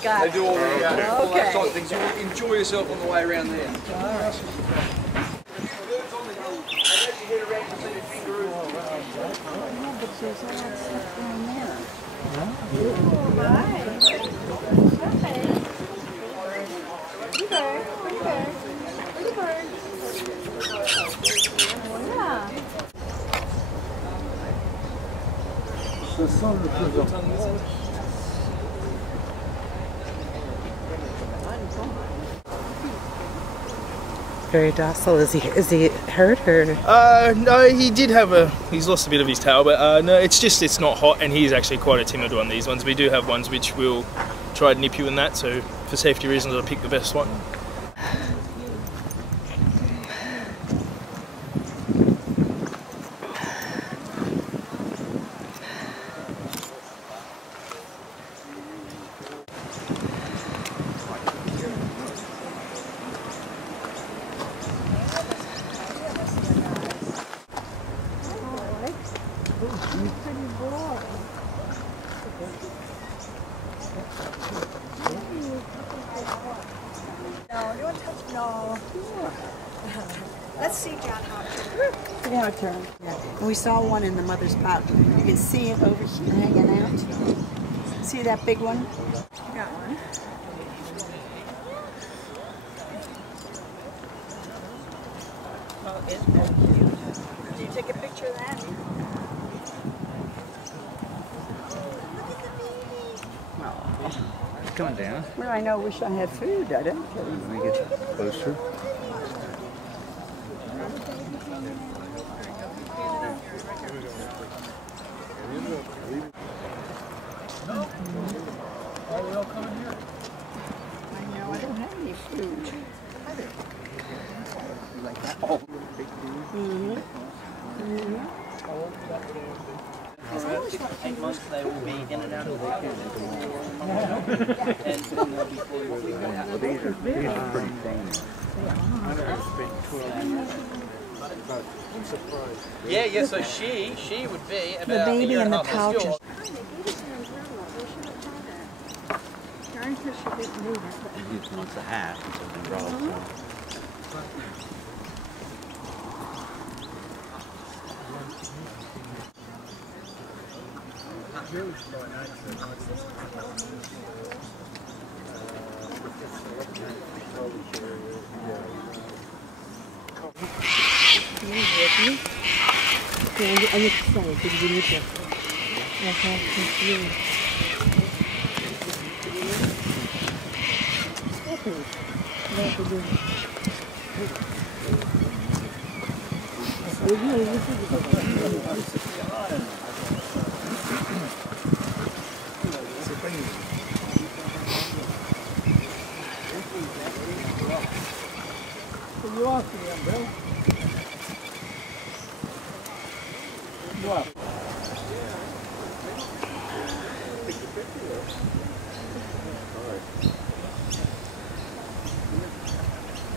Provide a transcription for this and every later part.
They do all all Okay. those type of things. You'll enjoy yourself on the way around there. Very docile. Is he hurt or? No, he did have he's lost a bit of his tail, but no, it's not hot, and he's actually quite a timid one, these ones. We do have ones which will try to nip you in that, so for safety reasons I picked the best one. Let's see, John, how it turned. Yeah. And we saw one in the mother's pouch. You can see it over here hanging out. See that big one? Got one. Oh, it's very cute. Did you take a picture of that? It's coming down. Well, I know. Wish I had food. I don't. Let me get closer. Are we all coming here? I know. I don't have any food. You like that? Oh, big dude. I think most of they will be in and out of the water. These are pretty tame. Yeah, so she would be about The baby in the pouch. He just wants a hat, so he rolls. You off the umbrella? What?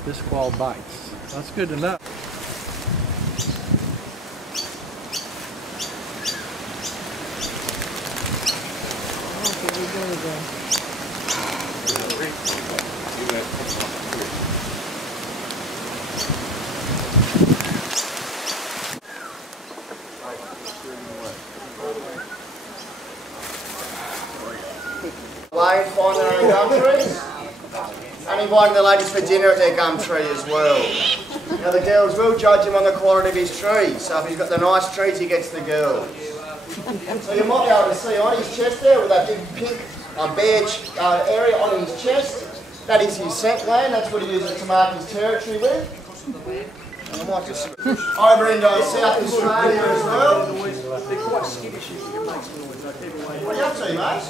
This squall bites. That's good to know. Lane find their own gum trees. And inviting the ladies for dinner at their gum tree as well. Now the girls will judge him on the quality of his tree. So if he's got the nice trees, he gets the girls. So you might be able to see on his chest there with that big pink bare area on his chest. That is his scent gland. That's what he uses to mark his territory with. And I might just over in South Australia as well. They're quite skittish if you make some noise. What are you up to, mate?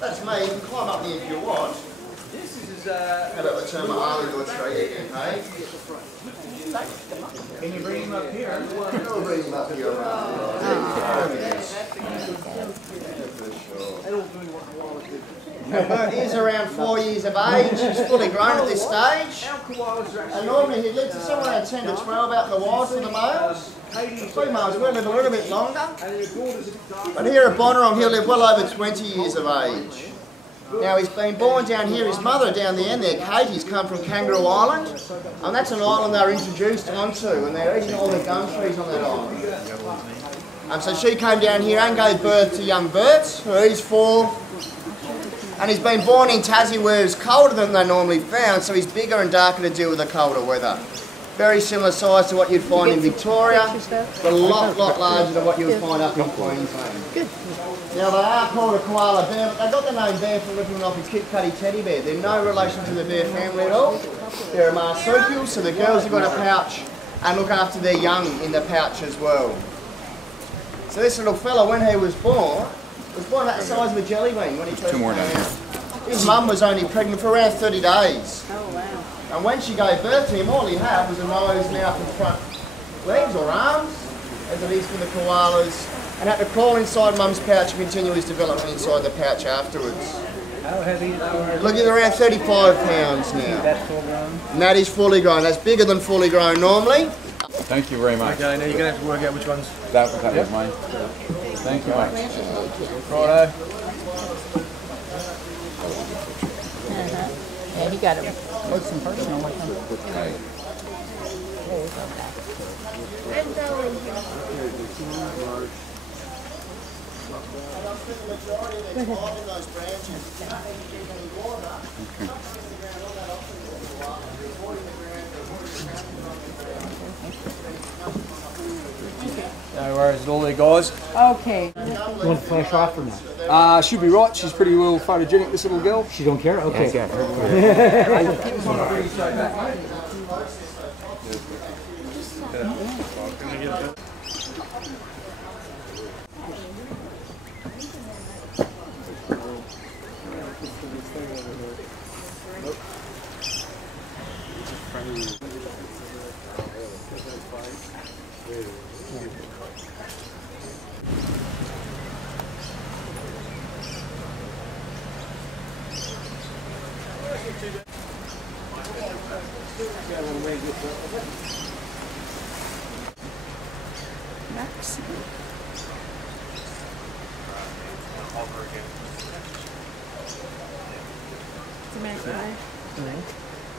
That's me. You can climb up me if you want. This is How about the term of Arlie or tree again, hey? Can you bring him up here? I'll bring him up here. He is around 4 years of age. He's fully grown at this stage. And normally he lives somewhere around 10 to 12 out in the wild for the males. The females will live a little bit longer. But here at Bonorong he'll live well over 20 years of age. Now he's been born down here, his mother down the end there, Katie's come from Kangaroo Island, and that's an island they were introduced onto, and they're eating all the gum trees on that island. So she came down here and gave birth to young Bert, who he's 4, and he's been born in Tassie where it's colder than they normally found, so he's bigger and darker to deal with the colder weather. Very similar size to what you'd find in Victoria, but a lot larger than what you would find up in Queensland. Good. Now they are called a koala bear, but they got the name bear from ripping off his Kit Cuddy teddy bear. They're no relation to the bear family at all. They're a marsupial, so the girls have got a pouch and look after their young in the pouch as well. So this little fella, when he was born about the size of a jelly bean when he first came out. His mum was only pregnant for around 30 days. Oh, wow. And when she gave birth to him, all he had was a nose, mouth and front legs or arms, as it is for the koalas, and had to crawl inside mum's pouch and continue his development inside the pouch afterwards. How heavy are Look, he's around 35 pounds now. That's full grown? And that is fully grown. That's bigger than fully grown normally. Thank you very much. Okay, now you're going to have to work out which ones. That was mine. Thank you much. Righto. Yeah, he got it. What's some personal with him? No worries at all there, guys. Okay. You want to flash off or not? She'll be right. She's pretty well photogenic, this little girl. She don't care? Okay.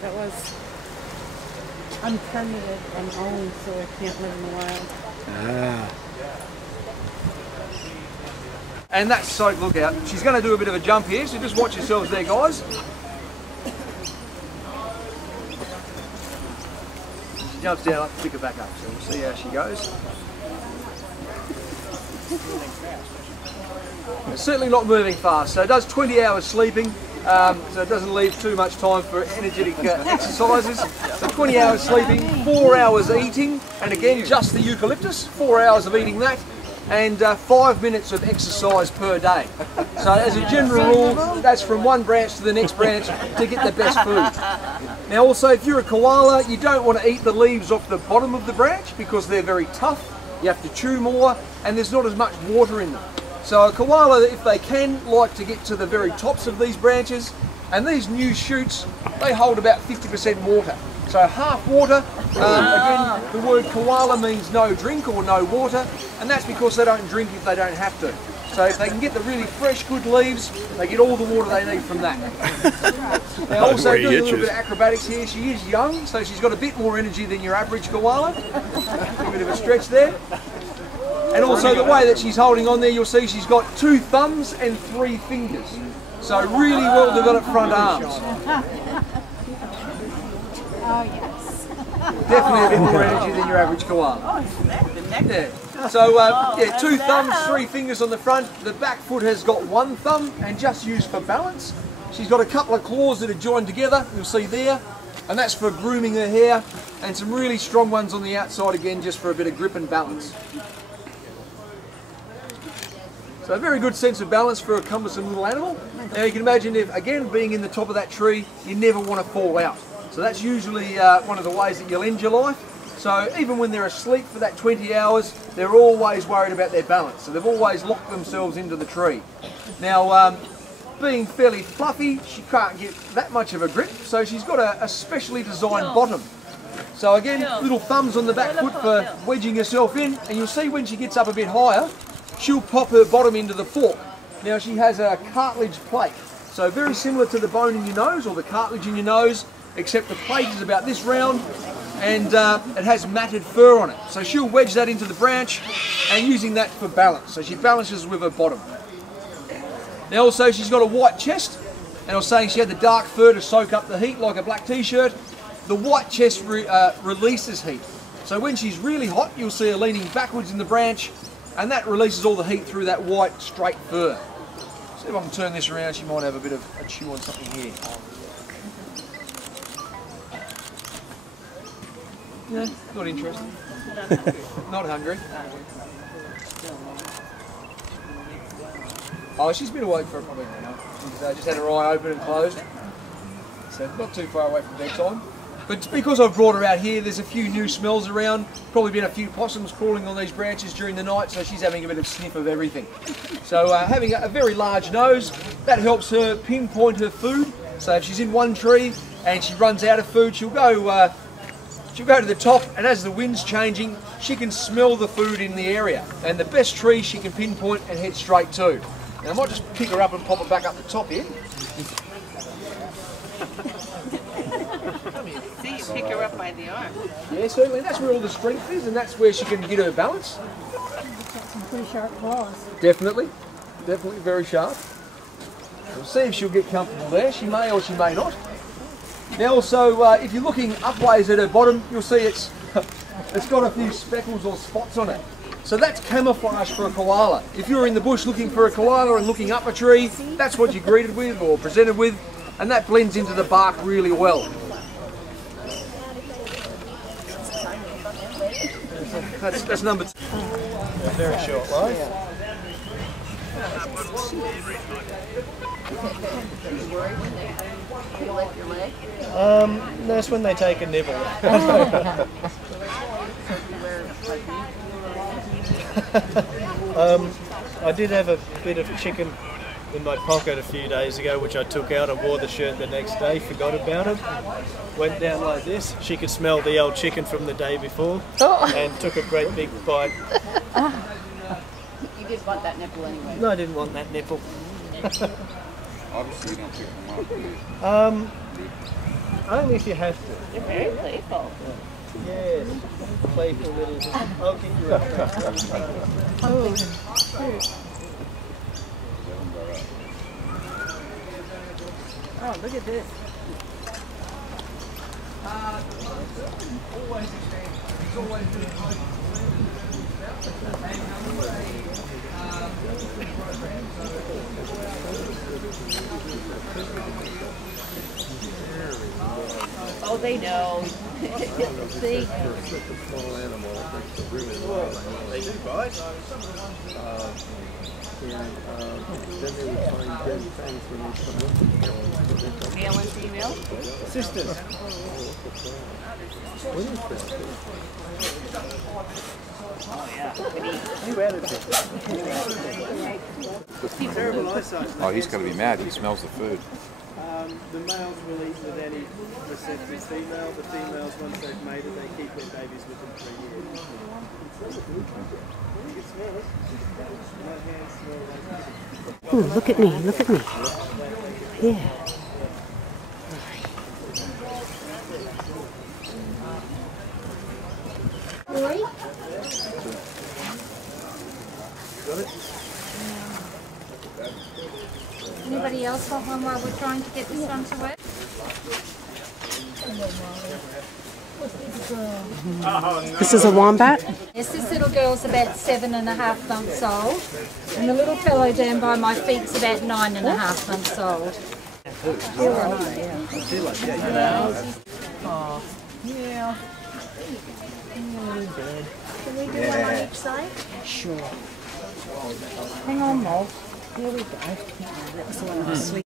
That was unpermitted and owned, so it can't live in the wild. And that's so, look out. She's going to do a bit of a jump here, so just watch yourselves there, guys. She jumps down, I'll pick her back up, so we'll see how she goes. It's certainly not moving fast, so it does 20 hours sleeping, so it doesn't leave too much time for energetic exercises. So 20 hours sleeping, 4 hours eating, and again just the eucalyptus, 4 hours of eating that, and 5 minutes of exercise per day. So as a general rule, that's from one branch to the next branch to get the best food. Now also, if you're a koala, you don't want to eat the leaves off the bottom of the branch because they're very tough, you have to chew more, and there's not as much water in them. So a koala, if they can, like to get to the very tops of these branches, and these new shoots, they hold about 50% water. So half water, again, the word koala means no drink or no water, and that's because they don't drink if they don't have to. So if they can get the really fresh, good leaves, they get all the water they need from that. Now also doing a little bit of acrobatics here, she is young, so she's got a bit more energy than your average koala. A bit of a stretch there. And also the way that she's holding on there, you'll see she's got 2 thumbs and 3 fingers. So really well developed front arms. Oh, yes. Definitely a bit more energy than your average koala. Yeah. So yeah, 2 thumbs, 3 fingers on the front. The back foot has got 1 thumb and just used for balance. She's got a couple of claws that are joined together, you'll see there. And that's for grooming her hair. And some really strong ones on the outside again, just for a bit of grip and balance. So a very good sense of balance for a cumbersome little animal. Now you can imagine if, again, being in the top of that tree, you never want to fall out. So that's usually one of the ways that you'll end your life. So even when they're asleep for that 20 hours, they're always worried about their balance. So they've always locked themselves into the tree. Now, being fairly fluffy, she can't get that much of a grip, so she's got a specially designed bottom. So again, little thumbs on the back foot for wedging herself in, and you'll see when she gets up a bit higher, she'll pop her bottom into the fork. Now she has a cartilage plate, So very similar to the bone in your nose or the cartilage in your nose, except the plate is about this round and it has matted fur on it. So she'll wedge that into the branch and using that for balance. So she balances with her bottom. Now also she's got a white chest, and I was saying she had the dark fur to soak up the heat like a black t-shirt. The white chest releases heat. So when she's really hot, you'll see her leaning backwards in the branch, and that releases all the heat through that white straight fur. See if I can turn this around, she might have a bit of a chew on something here. No, not interested. Not hungry. Oh, she's been awake for probably an hour. She's just had her eye open and closed. So not too far away from bedtime. But because I've brought her out here, there's a few new smells around. Probably been a few possums crawling on these branches during the night, so she's having a bit of sniff of everything. So having a very large nose, that helps her pinpoint her food. So if she's in one tree and she runs out of food, she'll go to the top, and as the wind's changing, she can smell the food in the area. And the best tree she can pinpoint and head straight to. Now I might just pick her up and pop her back up the top here. See, you pick her up by the arm. Yeah, certainly. That's where all the strength is, and that's where she can get her balance. Some pretty sharp claws. Definitely. Definitely very sharp. We'll see if she'll get comfortable there. She may or she may not. Now also, if you're looking upways at her bottom, you'll see it's got a few speckles or spots on it. So that's camouflage for a koala. If you're in the bush looking for a koala and looking up a tree, that's what you're greeted with or presented with, and that blends into the bark really well. That's number 2. Very short life. That's when they take a nibble. I did have a bit of chicken in my pocket a few days ago, which I took out and wore the shirt the next day, forgot about it, went down like this. She could smell the old chicken from the day before and took a great big bite. You did want that nipple anyway. No, I didn't want that nipple. Obviously you don't pick them up. Only if you have to. They're very playful. Yes, playful little. I'll get you up. Oh, oh, look at this. Oh, they know. See? They do bite. Male and female? Sisters. Oh, yeah. You added it. Terrible eyesight. Oh, he's got to be mad. He smells the food. The males will eat with any receptive female. The females, once they've mated, they keep their babies with them for a year. Ooh, look at me, look at me. Yeah. Boy? Got it? Anybody else got one while we're trying to get this one to work? This is a wombat? Yes, this little girl's about 7.5 months old, and the little fellow down by my feet's about 9.5 months old. Yeah. Can we do one on each side? Sure. Hang on, Mo. Here we go. That was the one I was sweet.